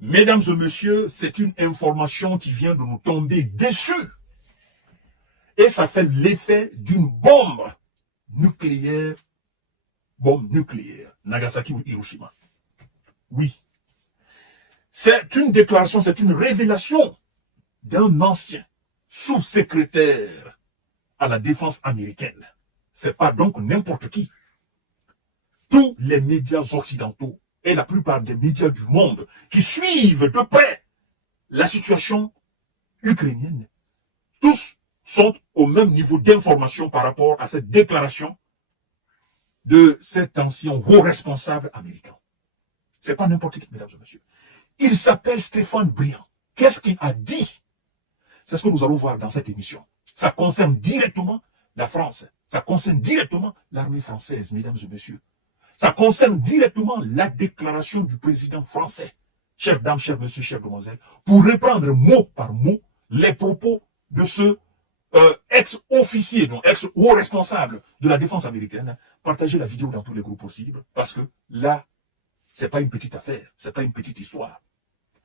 Mesdames et messieurs, c'est une information qui vient de nous tomber dessus. Et ça fait l'effet d'une bombe nucléaire. Nagasaki ou Hiroshima. Oui. C'est une déclaration, c'est une révélation d'un ancien sous-secrétaire à la défense américaine. C'est pas donc n'importe qui. Tous les médias occidentaux et la plupart des médias du monde qui suivent de près la situation ukrainienne, tous sont au même niveau d'information par rapport à cette déclaration de cet ancien haut responsable américain. C'est pas n'importe qui, mesdames et messieurs. Il s'appelle Stéphane Briand. Qu'est-ce qu'il a dit? C'est ce que nous allons voir dans cette émission. Ça concerne directement la France. Ça concerne directement l'armée française, mesdames et messieurs. Ça concerne directement la déclaration du président français. Chers dames, chers messieurs, chères demoiselles, pour reprendre mot par mot les propos de ce ex-officier, donc ex-haut responsable de la défense américaine. Partagez la vidéo dans tous les groupes possibles, parce que là, c'est pas une petite affaire, c'est pas une petite histoire.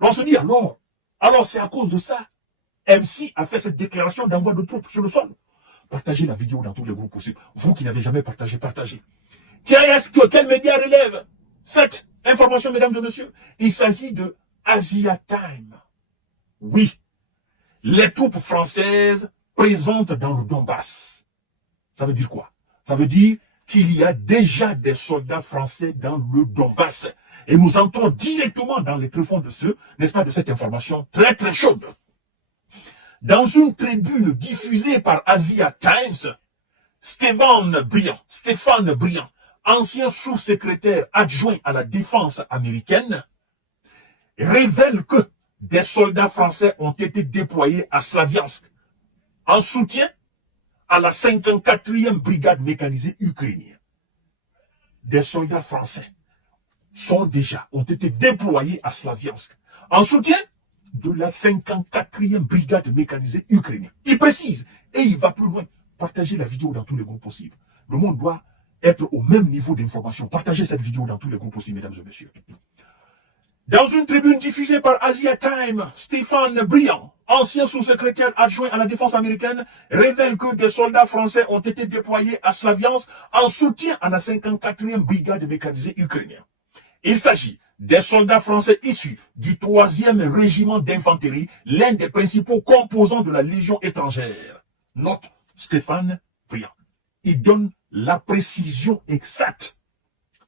On se dit alors c'est à cause de ça. MC a fait cette déclaration d'envoi de troupes sur le sol. Partagez la vidéo dans tous les groupes possibles. Vous qui n'avez jamais partagé, partagez. Quel média relève cette information, mesdames et messieurs? Il s'agit de Asia Time. Oui, les troupes françaises présentes dans le Donbass. Ça veut dire quoi? Ça veut dire qu'il y a déjà des soldats français dans le Donbass. Et nous entrons directement dans les tréfonds de n'est-ce pas, de cette information très très chaude. Dans une tribune diffusée par Asia Times, Stéphane Briand, ancien sous-secrétaire adjoint à la défense américaine, révèle que des soldats français ont été déployés à Slaviansk en soutien à la 54e brigade mécanisée ukrainienne. Des soldats français ont été déployés à Slaviansk en soutien de la 54e brigade mécanisée ukrainienne. Il précise et il va plus loin. Partagez la vidéo dans tous les groupes possibles. Le monde doit être au même niveau d'information. Partagez cette vidéo dans tous les groupes possibles, mesdames et messieurs. Dans une tribune diffusée par Asia Time, Stéphane Briand, ancien sous-secrétaire adjoint à la défense américaine, révèle que des soldats français ont été déployés à Slaviansk en soutien à la 54e brigade mécanisée ukrainienne. Il s'agit des soldats français issus du 3e régiment d'infanterie, l'un des principaux composants de la Légion étrangère. Note Stéphane Briand. Il donne la précision exacte.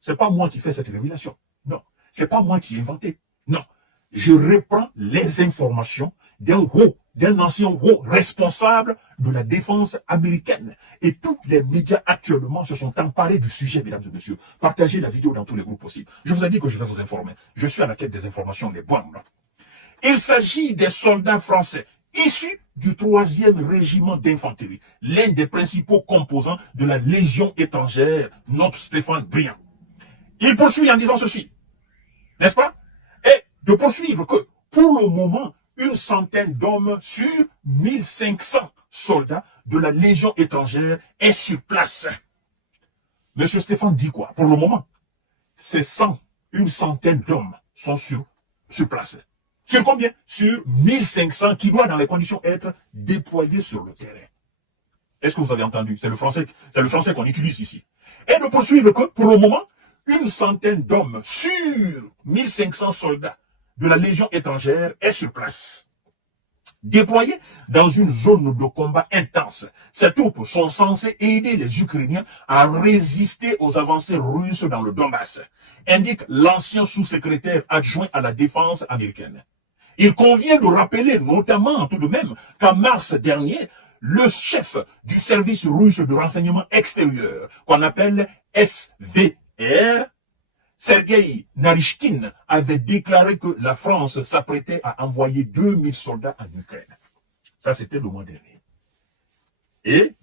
C'est pas moi qui fais cette révélation. Non. C'est pas moi qui ai inventé. Non. Je reprends les informations d'un ancien haut responsable de la défense américaine. Et tous les médias actuellement se sont emparés du sujet, mesdames et messieurs. Partagez la vidéo dans tous les groupes possibles. Je vous ai dit que je vais vous informer. Je suis à la quête des informations les bonnes. Il s'agit des soldats français issus du 3e régiment d'infanterie, l'un des principaux composants de la Légion étrangère, notre Stéphane Briand. Il poursuit en disant ceci, n'est-ce pas? Et de poursuivre que, pour le moment, une centaine d'hommes sur 1500 soldats de la Légion étrangère est sur place. Monsieur Stéphane dit quoi? Pour le moment, une centaine d'hommes sont sur place. Sur combien? Sur 1500 qui doivent dans les conditions être déployés sur le terrain. Est-ce que vous avez entendu? C'est le français qu'on utilise ici. Et de poursuivre que, pour le moment, une centaine d'hommes sur 1500 soldats de la Légion étrangère est sur place. Déployés dans une zone de combat intense, ces troupes sont censées aider les Ukrainiens à résister aux avancées russes dans le Donbass, indique l'ancien sous-secrétaire adjoint à la défense américaine. Il convient de rappeler notamment tout de même qu'en mars dernier, le chef du service russe de renseignement extérieur, qu'on appelle SVR, Sergei Narishkin, avait déclaré que la France s'apprêtait à envoyer 2000 soldats en Ukraine. Ça, c'était le mois dernier. Et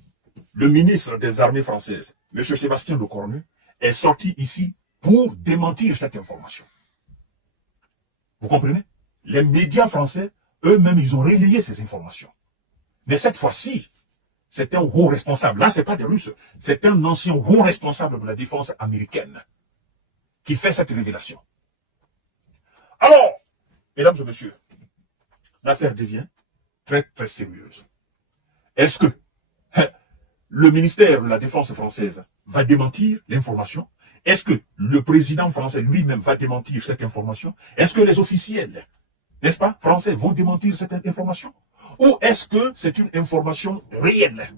le ministre des armées françaises, M. Sébastien Lecornu, est sorti ici pour démentir cette information. Vous comprenez? Les médias français, eux-mêmes, ils ont relayé ces informations. Mais cette fois-ci, c'est un haut responsable. Là, c'est pas des Russes. C'est un ancien haut responsable de la défense américaine qui fait cette révélation. Alors, mesdames et messieurs, l'affaire devient très, très sérieuse. Est-ce que le ministère de la Défense française va démentir l'information? Est-ce que le président français lui-même va démentir cette information? Est-ce que les officiels, n'est-ce pas, français vont démentir cette information? Ou est-ce que c'est une information réelle?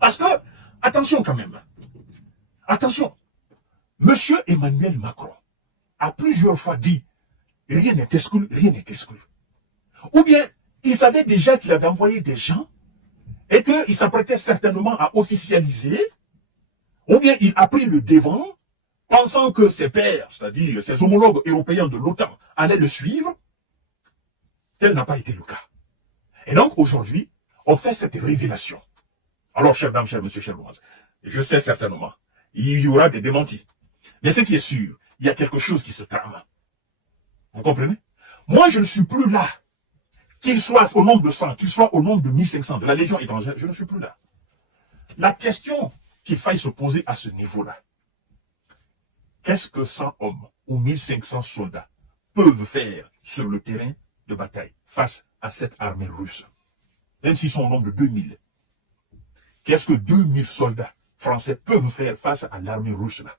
Parce que, attention quand même, attention, Monsieur Emmanuel Macron a plusieurs fois dit rien n'est exclu, rien n'est exclu. Ou bien, il savait déjà qu'il avait envoyé des gens et qu'il s'apprêtait certainement à officialiser, ou bien il a pris le devant, pensant que ses pairs, c'est-à-dire ses homologues européens de l'OTAN, allaient le suivre. Tel n'a pas été le cas. Et donc, aujourd'hui, on fait cette révélation. Alors, chers dames, chers messieurs, chers Louanges, je sais certainement, il y aura des démentis. Mais ce qui est sûr, il y a quelque chose qui se trame. Vous comprenez? Moi, je ne suis plus là. Qu'il soit au nombre de 100, qu'il soit au nombre de 1500, de la Légion étrangère, je ne suis plus là. La question qu'il faille se poser à ce niveau-là, qu'est-ce que 100 hommes ou 1500 soldats peuvent faire sur le terrain de bataille face à cette armée russe? Même s'ils sont au nombre de 2000. Qu'est-ce que 2000 soldats français peuvent faire face à l'armée russe là?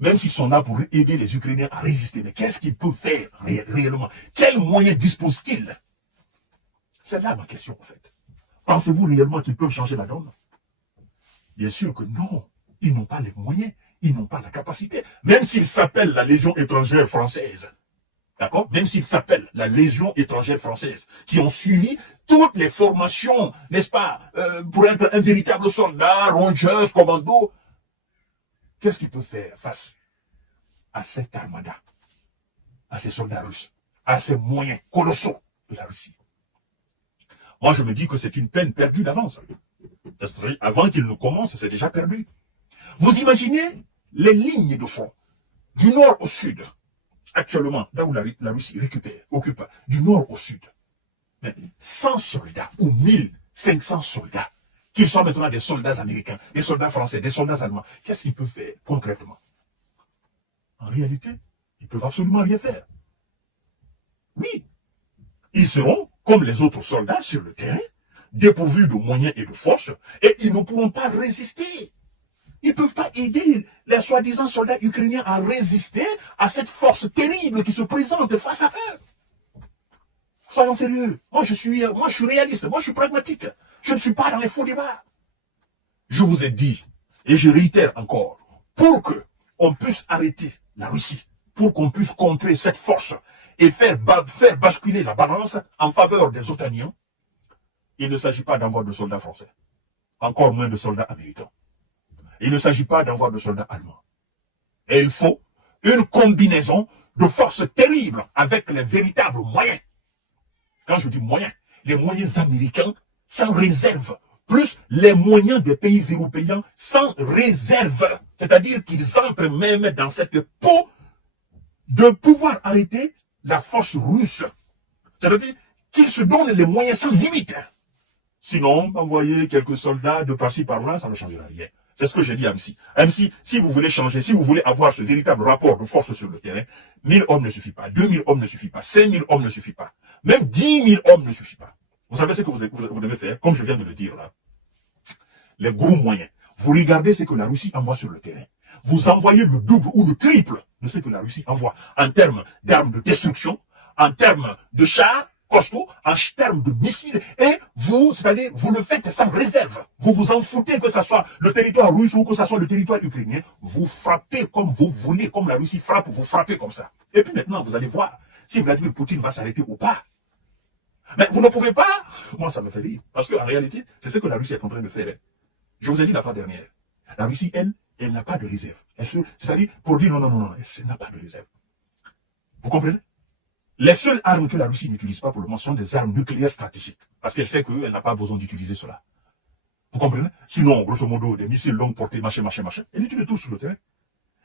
Même s'ils sont là pour aider les Ukrainiens à résister, mais qu'est-ce qu'ils peuvent faire réellement? Quels moyens disposent-ils? C'est là ma question en fait. Pensez-vous réellement qu'ils peuvent changer la donne? Bien sûr que non. Ils n'ont pas les moyens, ils n'ont pas la capacité. Même s'ils s'appellent la Légion étrangère française, d'accord? Même s'ils s'appellent la Légion étrangère française, qui ont suivi toutes les formations, n'est-ce pas, pour être un véritable soldat, rongeuse, commando. Qu'est-ce qu'ils peuvent faire face à cette armada, à ces soldats russes, à ces moyens colossaux de la Russie? Moi, je me dis que c'est une peine perdue d'avance. Avant qu'ils ne commencent, c'est déjà perdu. Vous imaginez les lignes de front, du nord au sud, actuellement, là où la Russie occupe, du nord au sud. 100 soldats ou 1500 soldats, qu'ils soient maintenant des soldats américains, des soldats français, des soldats allemands, qu'est-ce qu'ils peuvent faire concrètement? En réalité, ils peuvent absolument rien faire. Oui, ils seront, comme les autres soldats sur le terrain, dépourvus de moyens et de forces, et ils ne pourront pas résister. Ils ne peuvent pas aider les soi-disant soldats ukrainiens à résister à cette force terrible qui se présente face à eux. Soyons sérieux. Moi, je suis réaliste. Moi, je suis pragmatique. Je ne suis pas dans les faux débats. Je vous ai dit, et je réitère encore, pour que on puisse arrêter la Russie, pour qu'on puisse contrer cette force et faire basculer la balance en faveur des Otaniens, il ne s'agit pas d'envoi de soldats français, encore moins de soldats américains. Il ne s'agit pas d'envoi de soldats allemands. Et il faut une combinaison de forces terribles avec les véritables moyens. Quand je dis moyens, les moyens américains sans réserve, plus les moyens des pays européens sans réserve. C'est-à-dire qu'ils entrent même dans cette peau de pouvoir arrêter la force russe. C'est-à-dire qu'ils se donnent les moyens sans limite. Sinon, envoyer quelques soldats de par-ci par-là, ça ne changera rien. C'est ce que j'ai dit à MC. MC, si vous voulez changer, si vous voulez avoir ce véritable rapport de force sur le terrain, 1000 hommes ne suffit pas, 2000 hommes ne suffit pas, 5000 hommes ne suffit pas, même 10 000 hommes ne suffit pas. Vous savez ce que vous devez faire, comme je viens de le dire là. Les gros moyens. Vous regardez ce que la Russie envoie sur le terrain. Vous envoyez le double ou le triple de ce que la Russie envoie en termes d'armes de destruction, en termes de chars costauds, en termes de missiles, et vous, c'est-à-dire, vous le faites sans réserve. Vous vous en foutez que ce soit le territoire russe ou que ce soit le territoire ukrainien. Vous frappez comme vous voulez, comme la Russie frappe, vous frappez comme ça. Et puis maintenant, vous allez voir si Vladimir Poutine va s'arrêter ou pas. Mais vous ne pouvez pas. Moi, ça me fait rire. Parce qu'en réalité, c'est ce que la Russie est en train de faire. Je vous ai dit la fois dernière. La Russie, elle n'a pas de réserve. C'est-à-dire, pour dire non, elle n'a pas de réserve. Vous comprenez? Les seules armes que la Russie n'utilise pas pour le moment sont des armes nucléaires stratégiques. Parce qu'elle sait qu'elle n'a pas besoin d'utiliser cela. Vous comprenez? Sinon, grosso modo, des missiles longue portée, machin, elle utilise tout sur le terrain.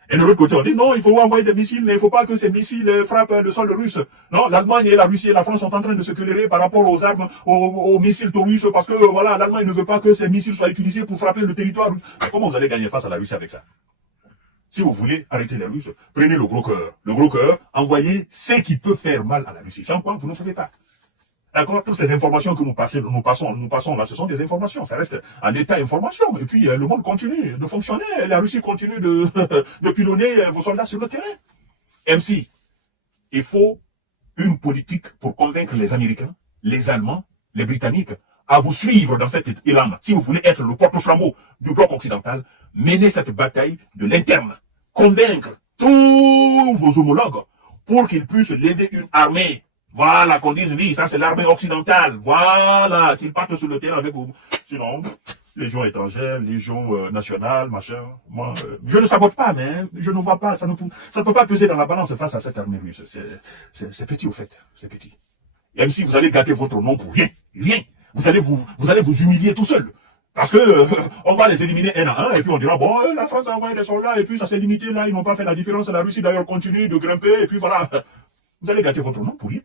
Et de l'autre côté, on dit non, il faut envoyer des missiles, mais il ne faut pas que ces missiles frappent le sol russe. Non, l'Allemagne et la Russie et la France sont en train de se quereller par rapport aux armes, aux missiles russes, parce que voilà, l'Allemagne ne veut pas que ces missiles soient utilisés pour frapper le territoire russe. Comment vous allez gagner face à la Russie avec ça? Si vous voulez arrêter les Russes, prenez le gros cœur. Le gros cœur, envoyez ce qui peut faire mal à la Russie. Sans quoi, vous ne savez pas. D'accord? Toutes ces informations que nous passons là, ce sont des informations. Ça reste en état d'information. Et puis, le monde continue de fonctionner. La Russie continue de pilonner vos soldats sur le terrain. MC, il faut une politique pour convaincre les Américains, les Allemands, les Britanniques à vous suivre dans cet élan. Si vous voulez être le porte-flambeau du bloc occidental, menez cette bataille de l'interne. Convaincre tous vos homologues pour qu'ils puissent lever une armée. Voilà, qu'on dise, oui, ça c'est l'armée occidentale. Voilà, qu'ils partent sur le terrain avec vous. Sinon, légion étrangère, légion nationale, machin. Moi, je ne sabote pas, mais je ne vois pas, ça ne peut pas peser dans la balance face à cette armée russe. C'est petit au fait, c'est petit. Et même si vous allez gâter votre nom pour rien, rien. Vous allez vous humilier tout seul. Parce que on va les éliminer un à un, et puis on dira, bon, la France a envoyé des soldats, et puis ça s'est limité là, ils n'ont pas fait la différence. La Russie d'ailleurs continue de grimper, et puis voilà. Vous allez gâter votre nom pour rien.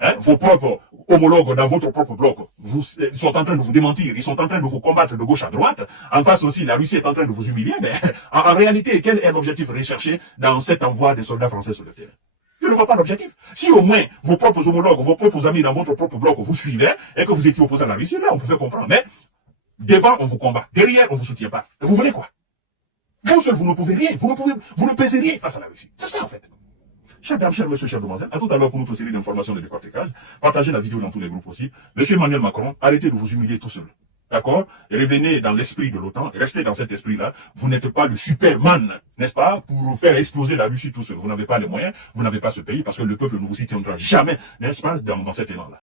Hein, vos propres homologues dans votre propre bloc, ils sont en train de vous démentir, ils sont en train de vous combattre de gauche à droite. En face aussi, la Russie est en train de vous humilier, mais en réalité, quel est l'objectif recherché dans cet envoi des soldats français sur le terrain? Je ne vois pas l'objectif. Si au moins vos propres homologues, vos propres amis dans votre propre bloc vous suivaient et que vous étiez opposé à la Russie, là, on pouvait comprendre. Mais devant, on vous combat. Derrière, on vous soutient pas. Et vous voulez quoi? Vous seul, vous ne pouvez rien. Vous ne pesez rien face à la Russie. C'est ça, en fait. Chers dames, chers monsieur, chers demoiselles, à tout à l'heure pour notre série d'informations de décortiquage. Partagez la vidéo dans tous les groupes possibles. Monsieur Emmanuel Macron, arrêtez de vous humilier tout seul. D'accord? Et revenez dans l'esprit de l'OTAN, restez dans cet esprit-là. Vous n'êtes pas le Superman, n'est-ce pas, pour faire exploser la Russie tout seul. Vous n'avez pas les moyens, vous n'avez pas ce pays, parce que le peuple ne vous y tiendra jamais, n'est-ce pas, dans cet élan-là.